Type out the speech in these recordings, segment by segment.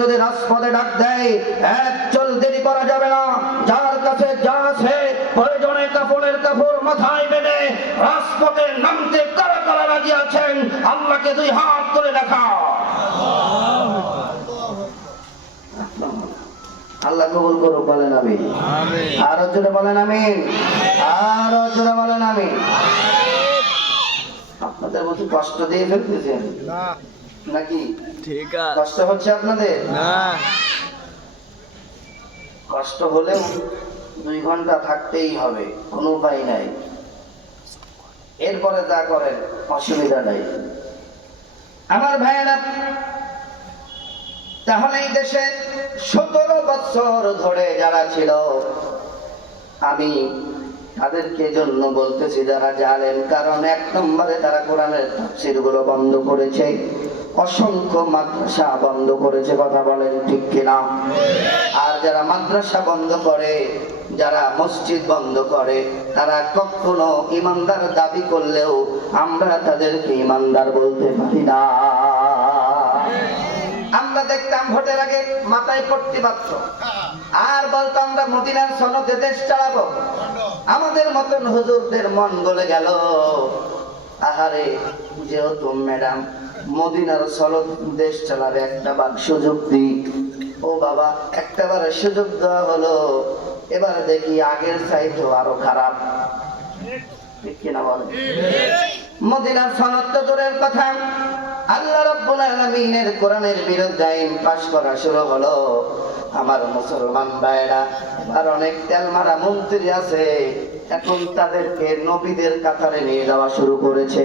যদি রাজপথে ডাক দেয় এক চল দেরি করা যাবে না। যার কাছে যা আছে প্রয়োজনে কাপড়ের কাপড় মাথায় বেঁধে রাজপথে নামতে কারা কারা রাজি আছেন আল্লাহকে দুই হাত করে দেখা। আল্লাহ কবুল করুক বলেন আমি আরও জোরে বলেন আমি আরও জোরে বলেন আমি আপনাদের মতো কষ্ট দিয়ে ফেলতেছেন। নাকি? ঠিক আছে। কষ্ট হচ্ছে আপনাদের? না। কষ্ট হলেও দুই ঘণ্টা থাকতেই হবে কোনো উপায় নাই। এরপরে যা করেন অসুবিধা নাই। আমার ভাইয়েরা তাহলে এই দেশে সতেরো বছর ধরে যারা ছিল আমি তাদেরকে জন্য বলতেছি যারা জানেন কারণ এক নম্বরে তারা কোরআনের তাফসিরগুলো বন্ধ করেছে। অসংখ্য মাদ্রাসা বন্ধ করেছে, কথা বলেন ঠিক কিনা? আর যারা মাদ্রাসা বন্ধ করে, যারা মসজিদ বন্ধ করে, তারা কখনো ইমানদার দাবি করলেও আমরা তাদেরকে ইমানদার বলতে পারি না। আমরা দেখতাম ভোটের আগে মাথায় পড়তে পারত আর বলতো, আমরা মদিনার সনদে দেশ চালাবো। আমাদের মতন হুজুরদের মন গলে গেল। আহারে, যেহেতু ম্যাডাম মদিনার সনদ দেশ চালাবে একটা বার সুযোগ দিই। ও বাবা, একটা বারে সুযোগ দেওয়া হলো। এবার দেখি আগের চাইতেও আরও খারাপ। কিনা মদিনার কথা। আল্লাহ কোরআনের আইন পাশ করা শুরু হলো। আমার মুসলমান আর অনেক মন্ত্রী আছে। এখন তাদেরকে নবীদের কাতারে নিয়ে যাওয়া শুরু করেছে।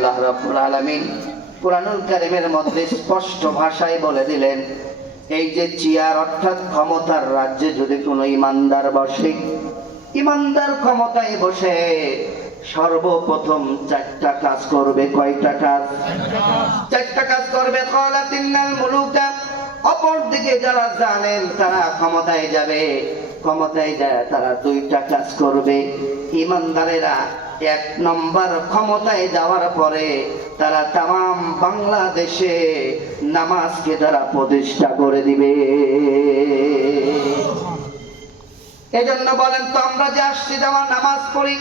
আল্লাহ রাব্বুল আলামিন কোরআনুল কারিমের মধ্যে স্পষ্ট ভাষায় বলে দিলেন, এই যে চেয়ার অর্থাৎ ক্ষমতার রাজ্যে যদি কোনো ইমানদার বসে, ইমানদার ক্ষমতায় বসে সর্বপ্রথম চারটা কাজ করবে কয়টা কাজ? চারটা কাজ করবে কলাতিন্নাল মুলুকা অপর দিকে যারা জানেন তারা ক্ষমতায় যাবে। ক্ষমতায় যায় তারা দুইটা কাজ করবে। ইমানদারেরা এক নম্বর ক্ষমতায় যাওয়ার পরে তারা তাম বাংলাদেশে নামাজকে তারা প্রতিষ্ঠা করে দিবে। এজন্য বলেন তো, আমরা যে আসছি যেমন নামাজ পড়ি,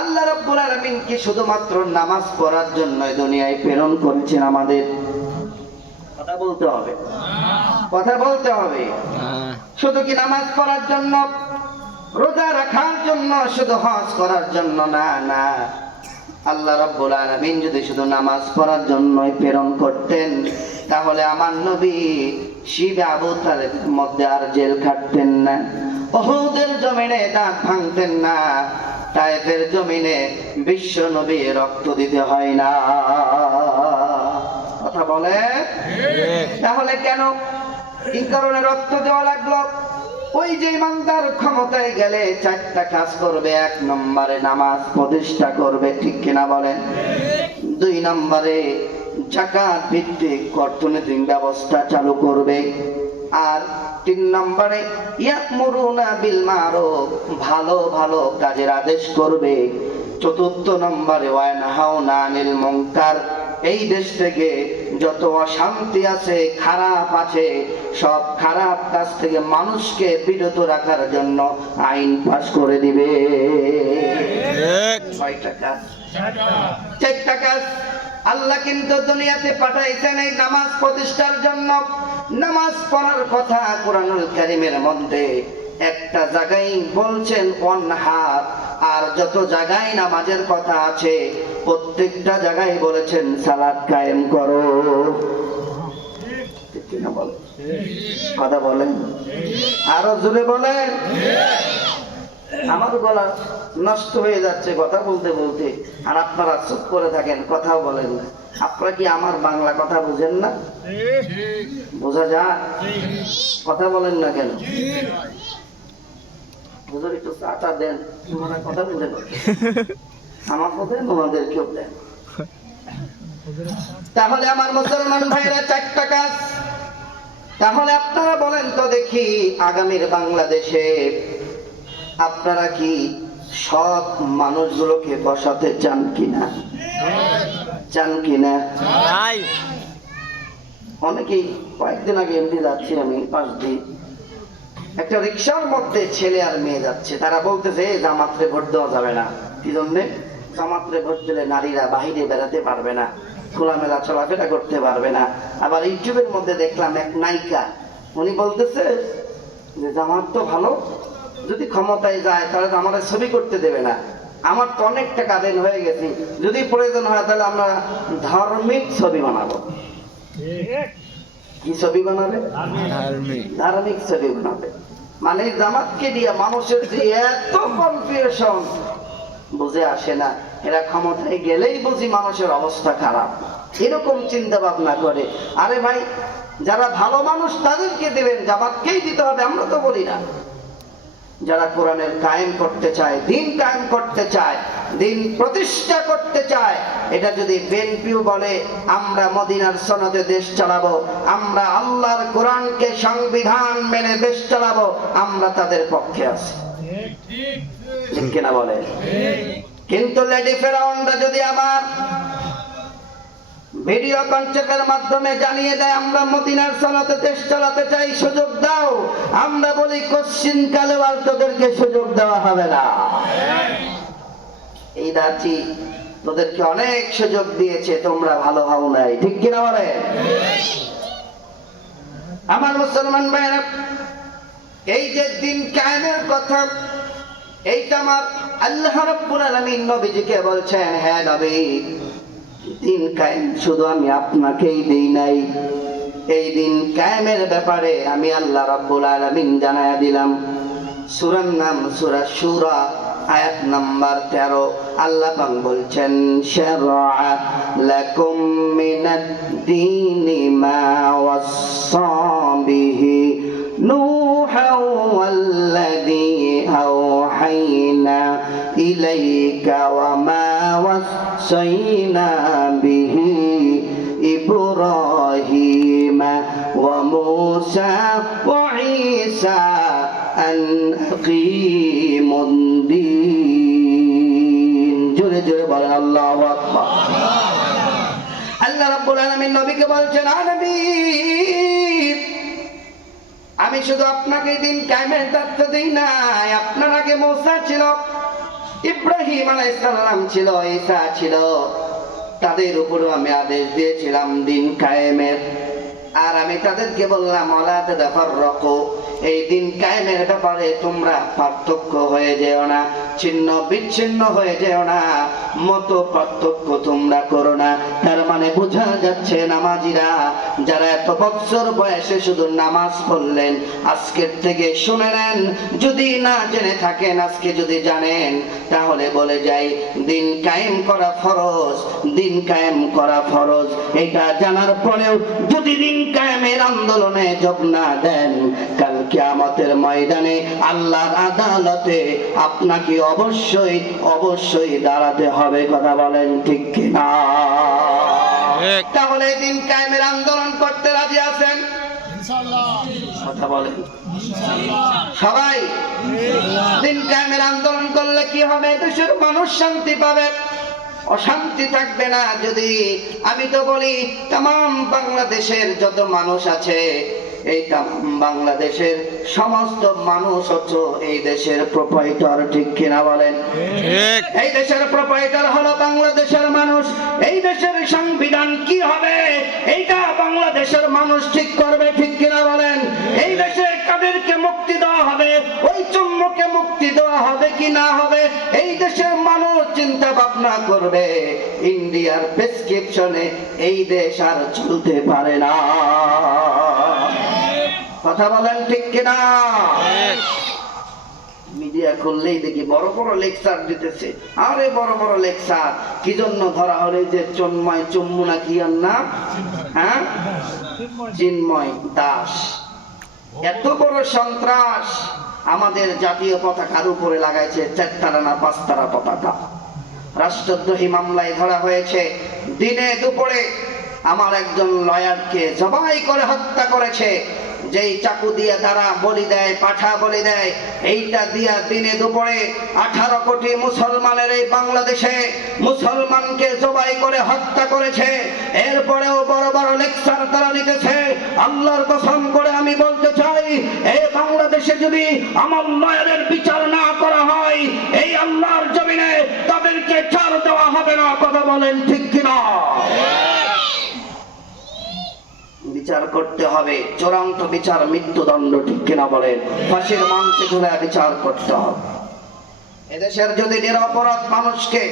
আল্লাহ রব্বুল আলামিন কি শুধুমাত্র নামাজ পড়ার জন্য দুনিয়ায় প্রেরণ করেছেন আমাদের? কথা বলতে হবে। কথা বলতে হবে। শুধু কি নামাজ পড়ার জন্য রোজা রাখার জন্য শুধু হজ করার জন্য? না না। আল্লাহ রাব্বুল আলামিন যদি শুধু নামাজ পড়ার জন্যই প্রেরণ করতেন তাহলে আমার নবী শিব আবু তালেব মধ্যে আর জেল খাটতেন না ওহুদের জমিনে দাঁত ভাঙতেন না তায়েফের জমিনে বিশ্ব নবী রক্ত দিতে হয় না। কথা বলে? তাহলে কেন? এই কারণে রক্ত দেওয়া লাগল? ওই যে ইমানদার ক্ষমতায় গেলে চারটা কাজ করবে এক নম্বরে নামাজ প্রতিষ্ঠা করবে ঠিক কিনা বলেন? দুই নম্বরে জাকাত ভিত্তিক অর্থনৈতিক ব্যবস্থা চালু করবে। আর তিন নম্বরে ইয়াকমুরুনা বিল মারুফ ভালো ভালো কাজের আদেশ করবে। চতুর্থ নম্বরে ওয়ানহাউনা আনিল মুনকার এই দেশ থেকে যত অশান্তি আছে খারাপ আছে সব খারাপ কাজ থেকে মানুষকে বিরত রাখার জন্য আইন পাস করে দিবে। ছয়টা কাজ। চারটা কাজ। আল্লাহ কিন্তু দুনিয়াতে পাঠাইছেন এই নামাজ প্রতিষ্ঠার জন্য। নামাজ পড়ার কথা কোরআনুল কারিমের মধ্যে একটা জায়গায় বলছেন অন হাত। আর যত জায়গায় নামাজের কথা আছে প্রত্যেকটা জায়গায় বলেছেন, সালাদ কায়েম করো? কথা বলেন। আরও জোরে বলেন। আমার গলা নষ্ট হয়ে যাচ্ছে কথা বলতে বলতে, আর আপনারা চুপ করে থাকেন, কথাও বলেন না। আপনারা কি আমার বাংলা কথা বুঝেন না? বোঝা যায় কথা বলেন না কেন? হুজুর, একটু চাটা দেন কথা বলে আমার কথা ওনাদের কেউ দেন তাহলে আমার মুসলমান ভাইরা চারটা কাজ। তাহলে আপনারা বলেন তো দেখি আগামীর বাংলাদেশে আপনারা কি সৎ মানুষগুলোকে বসাতে চান কিনা? চান কিনা? অনেকেই কয়েকদিন আগে এমনি যাচ্ছি আমি পাশ দিয়ে একটা রিক্সার মধ্যে ছেলে আর মেয়ে যাচ্ছে তারা বলতেছে "এ, জামাতরে ভোট দেওয়া যাবে না। কি জন্যে? জামাতরে ভোট দিলে নারীরা বাহিরে বেড়াতে পারবে না খোলামেলা চলাফেরা করতে পারবে না। আবার ইউটিউবের মধ্যে দেখলাম এক নায়িকা উনি বলতেছে যে জামাত তো ভালো যদি ক্ষমতায় যায় তাহলে তো আমাদের ছবি করতে দেবে না। আমার তো অনেক টাকা দেন হয়ে গেছি যদি প্রয়োজন হয় তাহলে আমরা ধার্মিক ছবি বানাবো। কি ছবি বানাবে? ধার্মিক। ধার্মিক ছবি বানাবে। মানে জামাতকে দিয়ে মানুষের যে এত কনফিউশন বুঝে আসে না। এরা ক্ষমতায় গেলেই বুঝি মানুষের অবস্থা খারাপ। এরকম চিন্তা ভাবনা করে। আরে ভাই, যারা ভালো মানুষ তাদেরকে দেবেন, জামাতকেই দিতে হবে, আমরা তো বলি না। যারা কোরআনের কায়েম করতে চায়, দিন কায়েম করতে চায় দিন প্রতিষ্ঠা করতে চায়। এটা যদি বিএনপিও বলে, আমরা মদিনার সনদে দেশ চালাবো, আমরা আল্লাহর কোরআনকে সংবিধান মেনে দেশ চালাবো, আমরা তাদের পক্ষে আছি। বলে? কিন্তু লেডি ফেরাউনরা যদি আবার ভিডিও কনসেপ্টের মাধ্যমে জানিয়ে দেয়, আমরা মদিনার সনদে দেশ চালাতে চাই, সুযোগ দাও। আমরা বলি, কোশ্চিন কালে আর তোদেরকে সুযোগ দেওয়া হবে না। এই দাচি তোদেরকে অনেক সুযোগ দিয়েছে, তোমরা ভালো হও নাই। ঠিক কিনা বলে? আমার মুসলমান ভাইরা এই যে দিন কায়েমের কথা, এইটা আমার আল্লাহ রাব্বুল আলামিন নবীজিকে বলছেন হ্যাঁ নবী, দিন কায়েম শুধু আমি আপনাকেই দেই নাই। এই দিন কায়েমের ব্যাপারে আমি আল্লাহ রাব্বুল আলামিন জানায়া দিলাম। সূরার নাম সূরা শুরা। আয়াত নাম্বার 13 আল্লাহ পাক বলছেন শারআ লাকুম মিনাদ দীনি মা ওয়াসসা বিহি نوحا والذي أوحينا إليك وما وصينا به إبراهيم وموسى وعيسى أن أقيموا জোরে জোরে আল্লাহ নবীকে বলছেন আমি শুধু আপনাকে দিন কায়েমের দায়িত্ব দিই নাই। আপনার আগে মোসা ছিল, ইব্রাহিম আলাইসালাম ছিল, ঈসা ছিল। তাদের উপরও আমি আদেশ দিয়েছিলাম দিন কায়েমের। আর আমি তাদেরকে বললাম অলাদ দেখার রকম এই দিন কায়েমের ব্যাপারে তোমরা পার্থক্য হয়ে যেও না, ছিন্ন বিচ্ছিন্ন হয়ে যেও না, মতো পার্থক্য তোমরা করো না। তার মানে বোঝা যাচ্ছে নামাজিরা, যারা এত বছর বয়সে শুধু নামাজ পড়লেন, আজকের থেকে শুনে নেন, যদি না জেনে থাকেন, আজকে যদি জানেন, তাহলে বলে যাই, দিন কায়েম করা ফরজ, দিন কায়েম করা ফরজ। এটা জানার পরেও যদি দিন কায়েমের আন্দোলনে যোগ না দেন কিয়ামতের ময়দানে আল্লাহর আদালতে আপনাকে অবশ্যই অবশ্যই দাঁড়াতে হবে কথা বলেন ঠিক কিনা? তাহলে দিন কায়েমের আন্দোলন করতে রাজি আছেন? কথা বলেন। সবাই দিন কায়েমের আন্দোলন করলে কি হবে? দেশের মানুষ শান্তি পাবে। অশান্তি থাকবে না। যদি আমি তো বলি তাম বাংলাদেশের যত মানুষ আছে এই তাম বাংলাদেশের সমস্ত মানুষ হচ্ছে এই দেশের প্রোপাইটার ঠিক কিনা বলেন? এই দেশের প্রোপাইটার হলো বাংলাদেশের মানুষ। এই দেশের সংবিধান কি হবে? এইটা বাংলাদেশের মানুষ ঠিক করবে ঠিক কিনা বলেন? এই দেশে কাদেরকে মুক্তি দেওয়া হবে? ওই চুম্বকে মুক্তি দেওয়া হবে কি না হবে? এই দেশের মানুষ চিন্তা ভাবনা করবে। ইন্ডিয়ার প্রেসক্রিপশনে এই দেশ আর চলতে পারে না। কথা বলেন ঠিক কিনা? মিডিয়া করলেই দেখি বড় বড় লেকচার দিতেছে। আরে বড় বড় লেকচার কি জন্য ধরা হলো যে চন্ময় চুম্মু না কি আর নাম? হ্যাঁ? চিন্ময় দাস। এত বড় সন্ত্রাস আমাদের জাতীয় পতাকার উপরে লাগাইছে চারতারা না পাঁচতারা পতাকা। রাষ্ট্রদ্রোহী মামলায় ধরা হয়েছে। দিনে দুপুরে আমার একজন লয়ারকে জবাই করে হত্যা করেছে। যেই চাকু দিয়ে তারা বলি দেয়, পাঠা বলি দেয়, এইটা দিয়া দিনে দুপুরে আঠারো কোটি মুসলমানের এই বাংলাদেশে মুসলমানকে জবাই করে হত্যা করেছে। এরপরেও বড় বড় লেকচার তারা নিতেছে। আল্লাহর কসম করে আমি বলতে চাই এই বাংলাদেশে যদি আমার লয়ারের বিচার না করা হয়, এই আল্লাহর জমিনে তাদেরকে ছাড় দেওয়া হবে না, কথা বলেন ঠিক কিনা? বিচার করতে হবে। চূড়ান্ত বিচার মৃত্যুদণ্ড ঠিক কিনা বলেন? ফাঁসির মঞ্চে ঝুলে বিচার করতে হবে। এদেশের যদি নিরপরাধ মানুষকে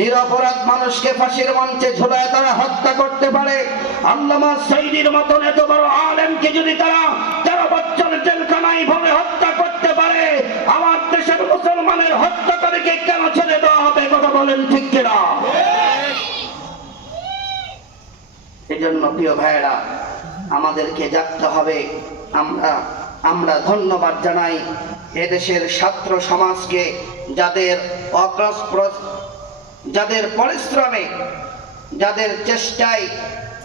নিরপরাধ মানুষকে ফাঁসির মঞ্চে ঝুলায় তারা হত্যা করতে পারে, আল্লামা সাইদির মতন এত বড় আলেমকে যদি তারা তেরো বছর জেলখানায় ভাবে হত্যা করতে পারে, আমার দেশের মুসলমানের হত্যাকারীকে কেন ছেড়ে দেওয়া হবে? কথা বলেন ঠিক কিনা? এজন্য প্রিয় ভাইয়েরা, আমাদেরকে জাগতে হবে, আমরা আমরা ধন্যবাদ জানাই এদেশের ছাত্র সমাজকে যাদের অগ্রস্প্র- যাদের পরিশ্রমে, যাদের চেষ্টায়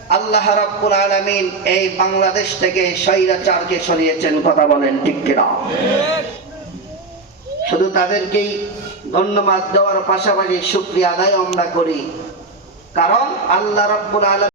আল্লাহ রাব্বুল আলামিন এই বাংলাদেশ থেকে স্বৈরাচারকে সরিয়েছেন, কথা বলেন ঠিক কিনা? শুধু তাদেরকেই ধন্যবাদ দেওয়ার পাশাপাশি শুক্রিয়া আদায় আমরা করি। কারণ আল্লাহ রাব্বুল আলামিন